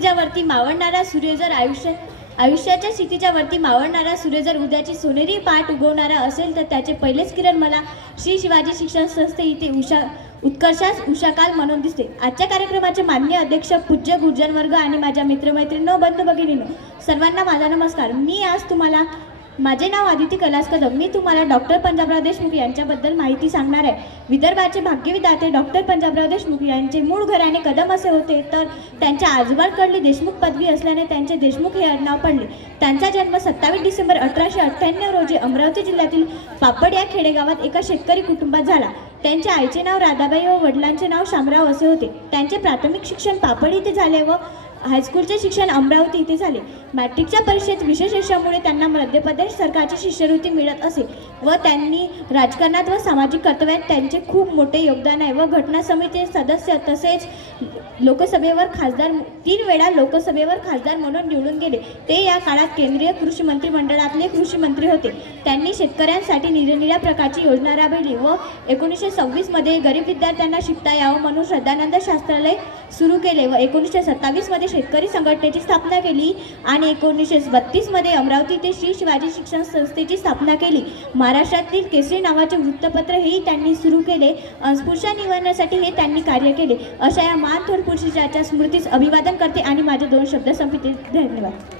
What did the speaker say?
क्षितिजावरती मावळणारा सूर्य जर आयुष्याच्या क्षितिजावरती मावळणारा सूर्य जर उद्याची सोनेरी पाठ उगवणारा असेल तर त्याचे पहिलेच किरण मला श्री शिवाजी शिक्षण संस्थे इथे उत्कर्षास उषाकाल म्हणून दिसते। आजच्या कार्यक्रमाचे माननीय अध्यक्ष पूज्य गुरुजन वर्ग आणि माझ्या मित्रमैत्रिणींनो, बंधू भगिनींनो, सर्वांना माझा नमस्कार। माझे नाव आदिती कैलास कदम। मी तुम्हाला डॉक्टर पंजाबराव देशमुख यांच्याबद्दल माहिती सांगणार आहे। विदर्भाचे भाग्यविधाते डॉक्टर पंजाबराव देशमुख यांचे मूळ घराणे कदम असे होते, तर त्यांच्या आजोबांकडली देशमुख पदवी असल्याने त्यांचे देशमुख हे आडनाव पडले। त्यांचा जन्म 27 डिसेंबर 1898 रोजी अमरावती जिल्ह्यातील पापड या खेडेगावात एका शेतकरी कुटुंबात झाला। त्यांच्या आईचे नाव राधाबाई व वडिलांचे नाव शामराव असे होते। त्यांचे प्राथमिक शिक्षण पापड इथे झाले व हायस्कूलचे शिक्षण अमरावती इथे झाले। मॅट्रिकच्या परीक्षेत विशेष यशामुळे त्यांना मध्य प्रदेश सरकारची शिष्यवृत्ती मिळत असे व त्यांनी राजकारणात व सामाजिक कर्तव्यात त्यांचे खूप मोठे योगदान आहे व घटना समितीचे सदस्य तसेच लोकसभेवर खासदार 3 वेळा लोकसभेवर खासदार म्हणून निवडून गेले। ते या काळात केंद्रीय कृषी मंत्रिमंडळातले कृषी मंत्री होते। त्यांनी शेतकऱ्यांसाठी निरनिराळ्या प्रकारची योजना राबवली व 1926 मध्ये गरीब विद्यार्थ्यांना शिकता यावं म्हणून श्रद्धानंद शास्त्रालय सुरू केले व 1927 मध्ये शेतकरी संघटनेची स्थापना केली आणि 1932 मध्ये अमरावती येथे श्री शिवाजी शिक्षण संस्थेची स्थापना केली। महाराष्ट्रातील केसरी नावाचे वृत्तपत्र हेही त्यांनी सुरू केले। अस्पृश्य निवारणासाठी हे त्यांनी कार्य केले। अशा या महान थोर पुरुषाच्या स्मृतीस अभिवादन करते आणि माझे 2 शब्द संपवते। धन्यवाद।